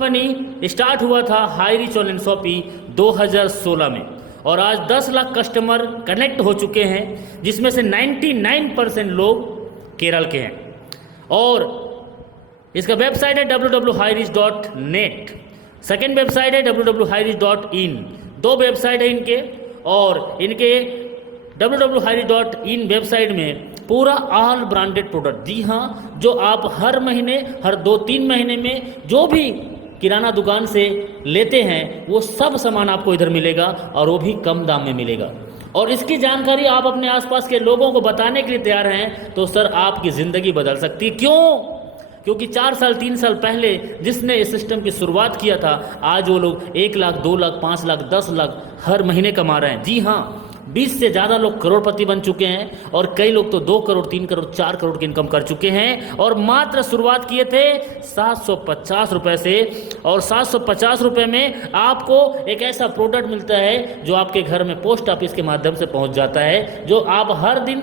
Company start हुआ था high rich online shoppe 2016 में और आज 10 लाख कस्टमर कनेक्ट हो चुके हैं, जिसमें से 99% लोग केरल के हैं। और इसका वेबसाइट है www.highreach.net। सेकेंड वेबसाइट है www.highreach.in। दो वेबसाइट है इनके, और इनके www.highreach.in वेबसाइट में पूरा ऑल ब्रांडेड प्रोडक्ट, जी हाँ, जो आप हर महीने, हर 2-3 महीने में जो भी किराना दुकान से लेते हैं वो सब सामान आपको इधर मिलेगा, और वो भी कम दाम में मिलेगा। और इसकी जानकारी आप अपने आसपास के लोगों को बताने के लिए तैयार हैं तो सर आपकी ज़िंदगी बदल सकती है। क्यों? क्योंकि 4 साल 3 साल पहले जिसने इस सिस्टम की शुरुआत किया था, आज वो लोग 1 लाख 2 लाख 5 लाख 10 लाख हर महीने कमा रहे हैं। जी हाँ, 20 से ज़्यादा लोग करोड़पति बन चुके हैं, और कई लोग तो 2 करोड़ 3 करोड़ 4 करोड़ की इनकम कर चुके हैं। और मात्र शुरुआत किए थे 750 रुपये से, और 750 रुपये में आपको एक ऐसा प्रोडक्ट मिलता है जो आपके घर में पोस्ट ऑफिस के माध्यम से पहुंच जाता है, जो आप हर दिन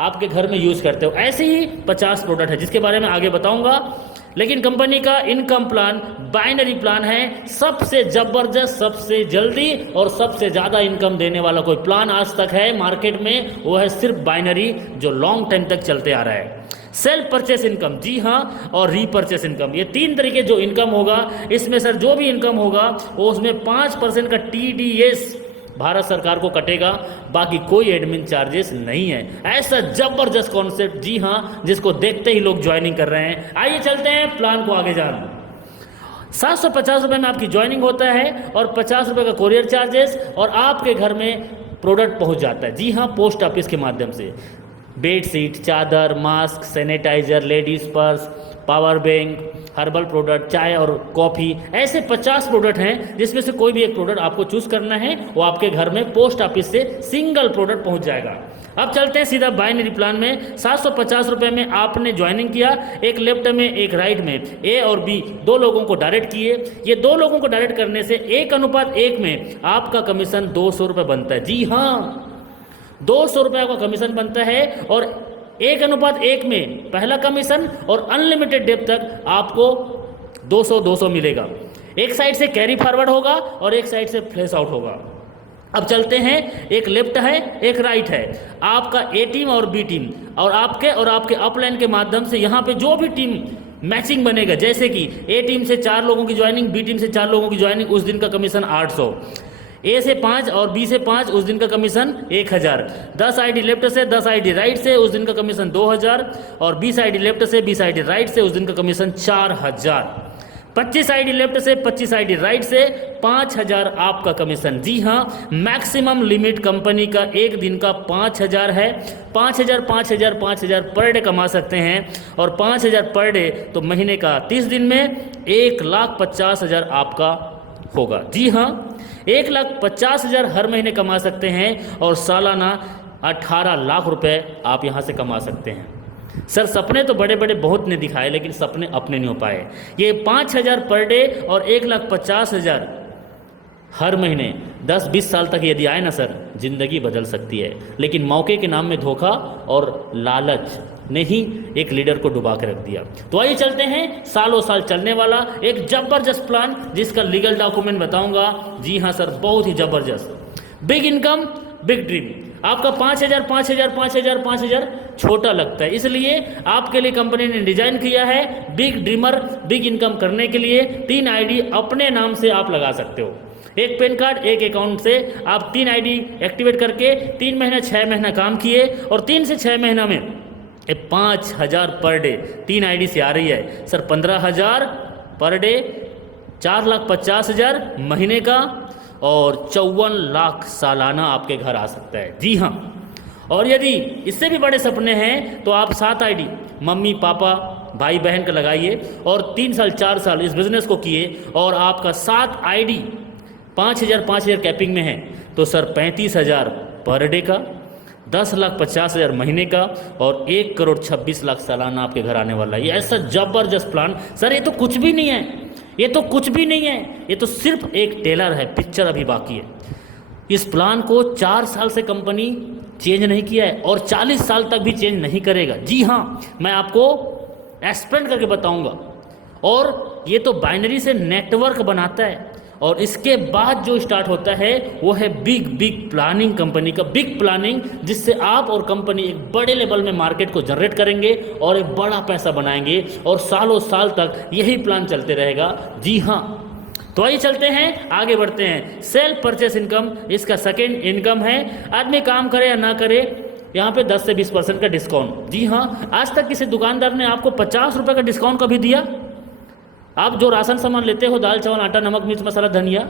आपके घर में यूज़ करते हो। ऐसे ही 50 प्रोडक्ट है जिसके बारे में आगे बताऊंगा। लेकिन कंपनी का इनकम प्लान बाइनरी प्लान है, सबसे ज़बरदस्त, सबसे जल्दी और सबसे ज़्यादा इनकम देने वाला कोई प्लान आज तक है मार्केट में, वो है सिर्फ बाइनरी, जो लॉन्ग टाइम तक चलते आ रहा है। सेल्फ परचेस इनकम, जी हाँ, और रीपरचेस इनकम, ये 3 तरीके जो इनकम होगा। इसमें सर जो भी इनकम होगा वो उसमें 5% का TDS भारत सरकार को कटेगा, बाकी कोई एडमिन चार्जेस नहीं है। ऐसा जबरदस्त कॉन्सेप्ट, जी हाँ, जिसको देखते ही लोग ज्वाइनिंग कर रहे हैं। आइए चलते हैं प्लान को आगे जान। 750 रुपये में आपकी ज्वाइनिंग होता है, और 50 रुपये का कोरियर चार्जेस, और आपके घर में प्रोडक्ट पहुंच जाता है, जी हाँ, पोस्ट ऑफिस के माध्यम से। बेडशीट, चादर, mask, sanitiser, ladies purse, power bank, herbal product, चाय और कॉफ़ी, ऐसे 50 प्रोडक्ट हैं जिसमें से कोई भी एक प्रोडक्ट आपको चूज़ करना है, वो आपके घर में पोस्ट ऑफिस से सिंगल प्रोडक्ट पहुंच जाएगा। अब चलते हैं सीधा बाइनरी प्लान में। 750 रुपये में आपने ज्वाइनिंग किया, एक लेफ्ट में एक राइट में, A और B 2 लोगों को डायरेक्ट किए। ये 2 लोगों को डायरेक्ट करने से 1:1 में आपका कमीशन 200 रुपये बनता है। जी हाँ, 200 रुपये का कमीशन बनता है, और 1:1 में पहला कमीशन, और अनलिमिटेड डेट तक आपको 200 मिलेगा। एक साइड से कैरी फॉरवर्ड होगा और एक साइड से फ्लैश आउट होगा। अब चलते हैं, एक लेफ्ट है एक राइट है, आपका A टीम और B टीम, और आपके अपलाइन के माध्यम से यहाँ पे जो भी टीम मैचिंग बनेगा, जैसे कि A टीम से 4 लोगों की ज्वाइनिंग, B टीम से 4 लोगों की ज्वाइनिंग, उस दिन का कमीशन 800, A से 5 और B से 5, उस दिन का कमीशन 1000, 10 आईडी लेफ्ट से 10 आईडी राइट से, उस दिन का कमीशन 2000, और 20 आईडी लेफ्ट से 20 आईडी राइट से, उस दिन का कमीशन 4000, 25 आईडी लेफ्ट से 25 आईडी राइट से 5000 आपका कमीशन। जी हाँ, मैक्सिमम लिमिट कंपनी का एक दिन का 5000 है। 5000 पर डे कमा सकते हैं, और 5000 पर डे तो महीने का 30 दिन में 1,50,000 आपका होगा। जी हाँ, 1,50,000 हर महीने कमा सकते हैं, और सालाना 18 लाख रुपए आप यहाँ से कमा सकते हैं। सर सपने तो बड़े बड़े बहुत ने दिखाए, लेकिन सपने अपने नहीं हो पाए। ये 5000 पर डे और 1,50,000 हर महीने 10-20 साल तक यदि आए ना सर, जिंदगी बदल सकती है। लेकिन मौके के नाम में धोखा और लालच ने ही एक लीडर को डुबा के रख दिया। तो आइए चलते हैं सालों साल चलने वाला एक जबरदस्त प्लान, जिसका लीगल डॉक्यूमेंट बताऊंगा। जी हाँ सर, बहुत ही जबरदस्त। Big income big dream. आपका 5,000 छोटा लगता है, इसलिए आपके लिए कंपनी ने डिजाइन किया है बिग ड्रीमर, बिग इनकम करने के लिए 3 आईडी अपने नाम से आप लगा सकते हो। एक पैन कार्ड, एक अकाउंट से आप 3 आईडी एक्टिवेट करके 3 महीना 6 महीना काम किए, और 3 से 6 महीना में 5000 पर डे 3 आईडी से आ रही है सर। 15,000 पर डे, 4,50,000 महीने का, और 54 लाख सालाना आपके घर आ सकता है। जी हाँ, और यदि इससे भी बड़े सपने हैं तो आप 7 आईडी मम्मी पापा भाई बहन का लगाइए, और 3 साल 4 साल इस बिज़नेस को किए, और आपका 7 आईडी 5,000 कैपिंग में है, तो सर 35,000 पर डे का, 10,50,000 महीने का, और 1,26,00,000 सालाना आपके घर आने वाला है। ये ऐसा जबरदस्त प्लान सर, ये तो कुछ भी नहीं है, ये तो कुछ भी नहीं है, ये तो सिर्फ एक टेलर है, पिक्चर अभी बाकी है। इस प्लान को 4 साल से कंपनी चेंज नहीं किया है, और 40 साल तक भी चेंज नहीं करेगा। जी हाँ, मैं आपको एक्सप्लेन करके बताऊंगा। और ये तो बाइनरी से नेटवर्क बनाता है, और इसके बाद जो स्टार्ट होता है वो है बिग बिग प्लानिंग, कंपनी का बिग प्लानिंग, जिससे आप और कंपनी एक बड़े लेवल में मार्केट को जनरेट करेंगे और एक बड़ा पैसा बनाएंगे, और सालों साल तक यही प्लान चलते रहेगा। जी हाँ, तो आइए चलते हैं, आगे बढ़ते हैं। सेल्फ परचेस इनकम इसका सेकेंड इनकम है। आदमी काम करे या ना करे, यहाँ पे 10 से 20% का डिस्काउंट। जी हाँ, आज तक किसी दुकानदार ने आपको 50 रुपये का डिस्काउंट कभी दिया? आप जो राशन सामान लेते हो, दाल चावल आटा नमक मिर्च मसाला धनिया,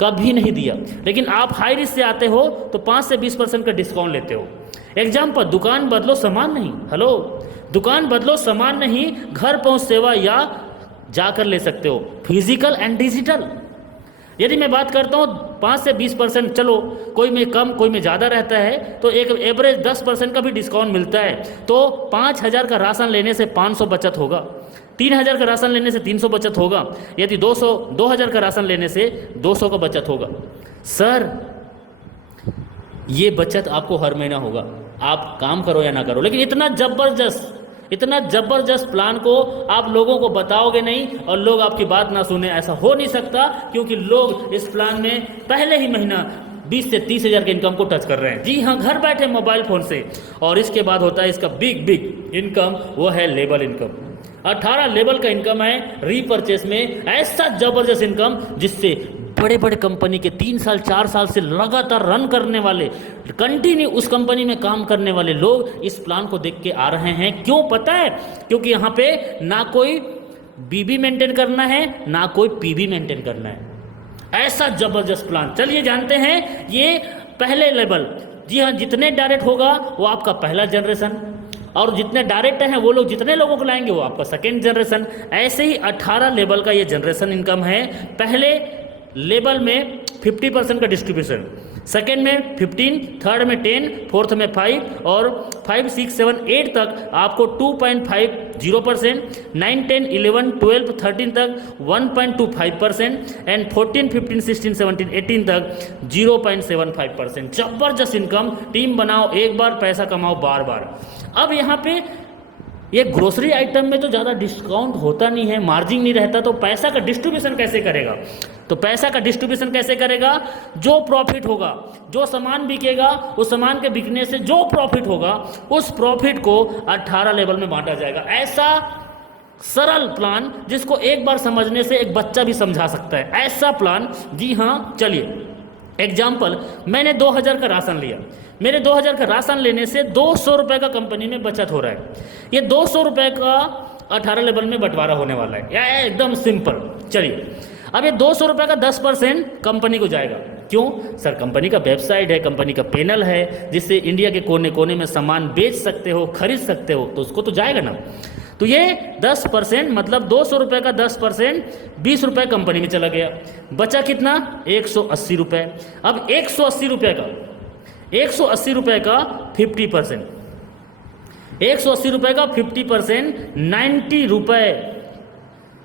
कभी नहीं दिया। लेकिन आप हाई रिस्क से आते हो तो 5 से 20% का डिस्काउंट लेते हो। एग्जाम्पल, दुकान बदलो सामान नहीं, हेलो, दुकान बदलो सामान नहीं, घर पहुंच सेवा या जाकर ले सकते हो, फिजिकल एंड डिजिटल। यदि मैं बात करता हूँ 5 से 20%, चलो कोई में कम कोई में ज़्यादा रहता है, तो एक एवरेज 10% का भी डिस्काउंट मिलता है। तो 5,000 का राशन लेने से 500 बचत होगा, 3,000 का राशन लेने से 300 बचत होगा, यदि 2,000 का राशन लेने से 200 का बचत होगा। सर ये बचत आपको हर महीना होगा, आप काम करो या ना करो। लेकिन इतना जबरदस्त प्लान को आप लोगों को बताओगे नहीं और लोग आपकी बात ना सुने, ऐसा हो नहीं सकता, क्योंकि लोग इस प्लान में पहले ही महीना 20 से 30,000 के इनकम को टच कर रहे हैं। जी हाँ, घर बैठे मोबाइल फोन से। और इसके बाद होता है इसका बिग बिग इनकम, वो है लेबल इनकम। 18 लेवल का इनकम है रीपरचेस में, ऐसा जबरदस्त इनकम जिससे बड़े बड़े कंपनी के 3 साल 4 साल से लगातार रन करने वाले, कंटिन्यू उस कंपनी में काम करने वाले लोग इस प्लान को देख के आ रहे हैं। क्यों पता है? क्योंकि यहाँ पे ना कोई बीबी मेंटेन करना है ना कोई पीबी मेंटेन करना है, ऐसा जबरदस्त प्लान। चलिए जानते हैं ये पहले लेवल। जी हाँ, जितने डायरेक्ट होगा वो आपका पहला जनरेशन, और जितने डायरेक्ट हैं वो लोग जितने लोगों को लाएंगे वो आपका सेकेंड जनरेशन। ऐसे ही 18 लेवल का ये जनरेशन इनकम है। पहले लेवल में 50% का डिस्ट्रीब्यूशन, सेकेंड में 15, थर्ड में 10, फोर्थ में 5, और 5, 6, 7, 8 तक आपको 2.50%, 9, 10, 11, 12, 13 तक 1.25%, एंड 14, 15, 16, 17, 18 तक 0.75%। जबरदस्त इनकम। टीम बनाओ एक बार, पैसा कमाओ बार बार। अब यहाँ पे ये ग्रोसरी आइटम में तो ज़्यादा डिस्काउंट होता नहीं है, मार्जिन नहीं रहता, तो पैसा का डिस्ट्रीब्यूशन कैसे करेगा? तो पैसा का डिस्ट्रीब्यूशन कैसे करेगा? जो प्रॉफिट होगा, जो सामान बिकेगा, उस सामान के बिकने से जो प्रॉफिट होगा, उस प्रॉफिट को 18 लेवल में बांटा जाएगा। ऐसा सरल प्लान जिसको एक बार समझने से एक बच्चा भी समझा सकता है, ऐसा प्लान। जी हाँ, चलिए एग्जाम्पल, मैंने 2,000 का राशन लिया। मेरे 2,000 का राशन लेने से 200 रुपये का कंपनी में बचत हो रहा है। ये 200 रुपये का 18 लेवल में बंटवारा होने वाला है, या एकदम सिंपल। चलिए, अब ये 200 रुपये का 10% कंपनी को जाएगा। क्यों? सर कंपनी का वेबसाइट है, कंपनी का पैनल है, जिससे इंडिया के कोने कोने में सामान बेच सकते हो, खरीद सकते हो, तो उसको तो जाएगा ना। तो ये 10% मतलब 200 रुपये का 10% 20 रुपये कंपनी में चला गया। बचा कितना? 180 रुपये। अब 180 रुपये का 50%, 180 रुपये का 50% 90 रुपये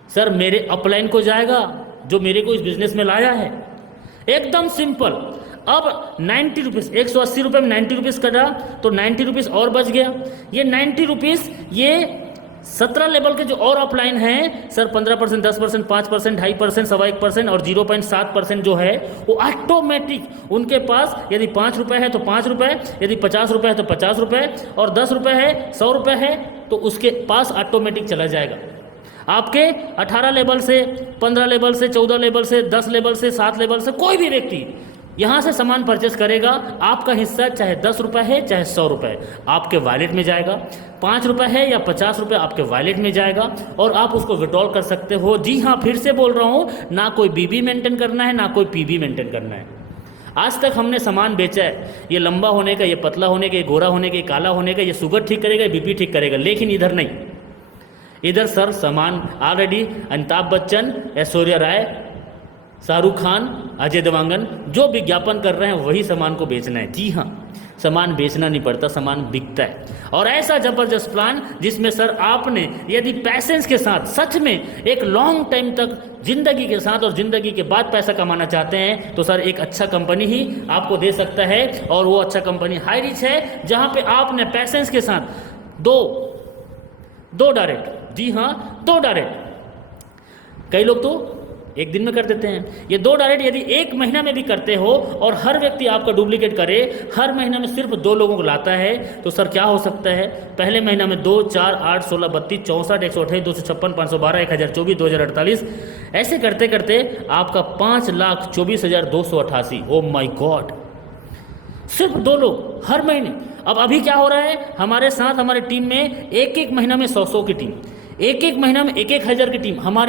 सर मेरे अपलाइन को जाएगा, जो मेरे को इस बिजनेस में लाया है। एकदम सिंपल। अब 90 रुपीज़, 180 रुपये में 90 रुपीज़ कटा तो 90 रुपीज़ और बच गया। ये 90 रुपीज़ ये 17 लेवल के जो और ऑफलाइन हैं सर, 15%, 10%, 5%, 2.5%, 1.25% और 0.7% जो है वो ऑटोमेटिक उनके पास, यदि 5 रुपये है तो 5 रुपये, यदि 50 रुपये है तो 50 रुपये, और 10 रुपये है, 100 रुपये है, तो उसके पास ऑटोमेटिक चला जाएगा। आपके 18 लेवल से, 15 लेवल से, 14 लेवल से, 10 लेवल से, 7 लेवल से कोई भी व्यक्ति यहाँ से सामान परचेस करेगा, आपका हिस्सा चाहे 10 रुपये है चाहे 100 रुपये आपके वॉलेट में जाएगा, 5 रुपये है या 50 रुपये आपके वॉलेट में जाएगा, और आप उसको विड्रॉल कर सकते हो। जी हाँ, फिर से बोल रहा हूँ, ना कोई बीबी मेंटेन करना है ना कोई पीबी मेंटेन करना है। आज तक हमने सामान बेचा है, ये लंबा होने का, ये पतला होने का, ये गोरा होने का, ये काला होने का, ये शुगर ठीक करेगा, बीपी ठीक करेगा, लेकिन इधर नहीं। इधर सर सामान ऑलरेडी अमिताभ बच्चन, ऐश्वर्या राय, शाहरुख खान, अजय देवगन जो विज्ञापन कर रहे हैं वही सामान को बेचना है। जी हाँ, सामान बेचना नहीं पड़ता, सामान बिकता है। और ऐसा जबरदस्त प्लान जिसमें सर आपने यदि पैसेंस के साथ सच में एक लॉन्ग टाइम तक जिंदगी के साथ और जिंदगी के बाद पैसा कमाना चाहते हैं, तो सर एक अच्छा कंपनी ही आपको दे सकता है। और वो अच्छा कंपनी हाई रिच है, जहाँ पे आपने पैसेंस के साथ दो डायरेक्ट, जी हाँ 2 डायरेक्ट, कई लोग तो एक दिन में कर देते हैं। ये 2 डायरेक्ट यदि एक महीना में भी करते हो और हर व्यक्ति आपका डुप्लीकेट करे, हर महीना में सिर्फ 2 लोगों को लाता है, तो सर क्या हो सकता है? पहले महीना में 2, 4, 8, 16, 32, 64, 128, 256, 512, 1024, 2048, ऐसे करते करते आपका 5,24,288। ओ माई गॉड, सिर्फ 2 लोग हर महीने। अब अभी क्या हो रहा है हमारे साथ, हमारे टीम में एक एक महीना में 100 की टीम, एक एक महीना में 1,000 की टीम हमारे